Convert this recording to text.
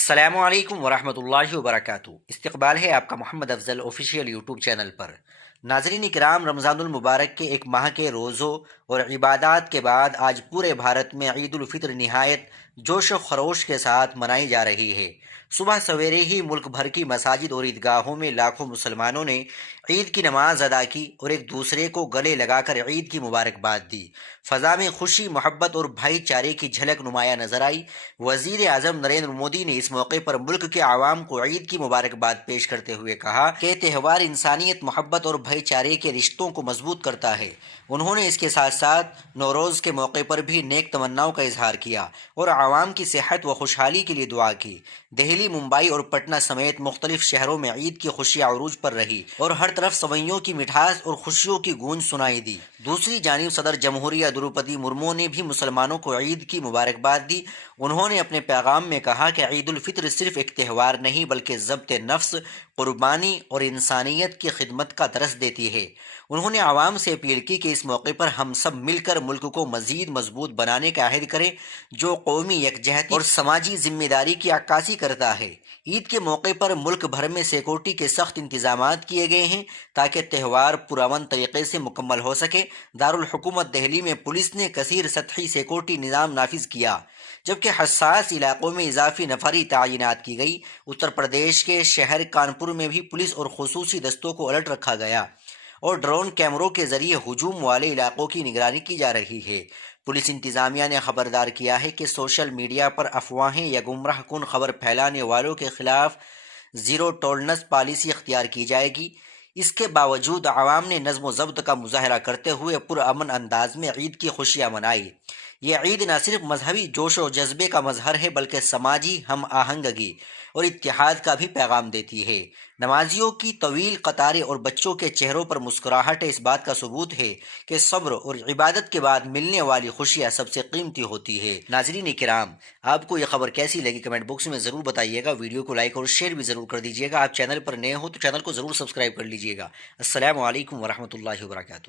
السلام علیکم ورحمۃ اللہ وبرکاتہ۔ استقبال ہے آپ کا محمد افضل آفیشیل یوٹیوب چینل پر۔ ناظرین کرام، رمضان المبارک کے ایک ماہ کے روزوں اور عبادات کے بعد آج پورے بھارت میں عید الفطر نہایت جوش و خروش کے ساتھ منائی جا رہی ہے۔ صبح سویرے ہی ملک بھر کی مساجد اور عیدگاہوں میں لاکھوں مسلمانوں نے عید کی نماز ادا کی اور ایک دوسرے کو گلے لگا کر عید کی مبارکباد دی۔ فضا میں خوشی، محبت اور بھائی چارے کی جھلک نمایاں نظر آئی۔ وزیر اعظم نریندر مودی نے اس موقع پر ملک کے عوام کو عید کی مبارکباد پیش کرتے ہوئے کہا کہ تہوار انسانیت، محبت اور بھائی چارے کے رشتوں کو مضبوط کرتا ہے۔ انہوں نے اس کے ساتھ ساتھ نوروز کے موقع پر بھی نیک تمناؤں کا اظہار کیا اور عوام کی صحت و خوشحالی کے لیے دعا کی۔ دہلی، ممبئی اور پٹنہ سمیت مختلف شہروں میں عید کی خوشیاں عروج پر رہی اور ہر طرف سوئیوں کی مٹھاس اور خوشیوں کی گونج سنائی دی۔ دوسری جانب صدر جمہوریہ دروپدی مرمو نے بھی مسلمانوں کو عید کی مبارکباد دی۔ انہوں نے اپنے پیغام میں کہا کہ عید الفطر صرف ایک تہوار نہیں بلکہ ضبط نفس، قربانی اور انسانیت کی خدمت کا درس دیتی ہے۔ انہوں نے عوام سے اپیل کی کہ اس موقع پر ہم سب مل کر ملک کو مزید مضبوط بنانے کا عہد کریں، جو قومی یکجہتی اور سماجی ذمہ داری کی عکاسی کرتا ہے۔ عید کے موقع پر ملک بھر میں سیکورٹی کے سخت انتظامات کیے گئے ہیں تاکہ تہوار پرامن طریقے سے مکمل ہو سکے۔ دارالحکومت دہلی میں پولیس نے کثیر سطحی سیکورٹی نظام نافذ کیا، جبکہ حساس علاقوں میں اضافی نفری تعینات کی گئی۔ اتر پردیش کے شہر کانپور میں بھی پولیس اور خصوصی دستوں کو الرٹ رکھا گیا اور ڈرون کیمروں کے ذریعے ہجوم والے علاقوں کی نگرانی کی جا رہی ہے۔ پولیس انتظامیہ نے خبردار کیا ہے کہ سوشل میڈیا پر افواہیں یا گمراہ کن خبر پھیلانے والوں کے خلاف زیرو ٹولرنس پالیسی اختیار کی جائے گی۔ اس کے باوجود عوام نے نظم و ضبط کا مظاہرہ کرتے ہوئے پرامن انداز میں عید کی خوشیاں منائی۔ یہ عید نہ صرف مذہبی جوش و جذبے کا مظہر ہے بلکہ سماجی ہم آہنگی اور اتحاد کا بھی پیغام دیتی ہے۔ نمازیوں کی طویل قطاریں اور بچوں کے چہروں پر مسکراہٹ اس بات کا ثبوت ہے کہ صبر اور عبادت کے بعد ملنے والی خوشیاں سب سے قیمتی ہوتی ہے۔ ناظرین کرام، آپ کو یہ خبر کیسی لگی کمنٹ باکس میں ضرور بتائیے گا۔ ویڈیو کو لائک اور شیئر بھی ضرور کر دیجیے گا۔ آپ چینل پر نئے ہو تو چینل کو ضرور سبسکرائب کر لیجیے گا۔ السلام علیکم ورحمۃ اللہ وبرکاتہ۔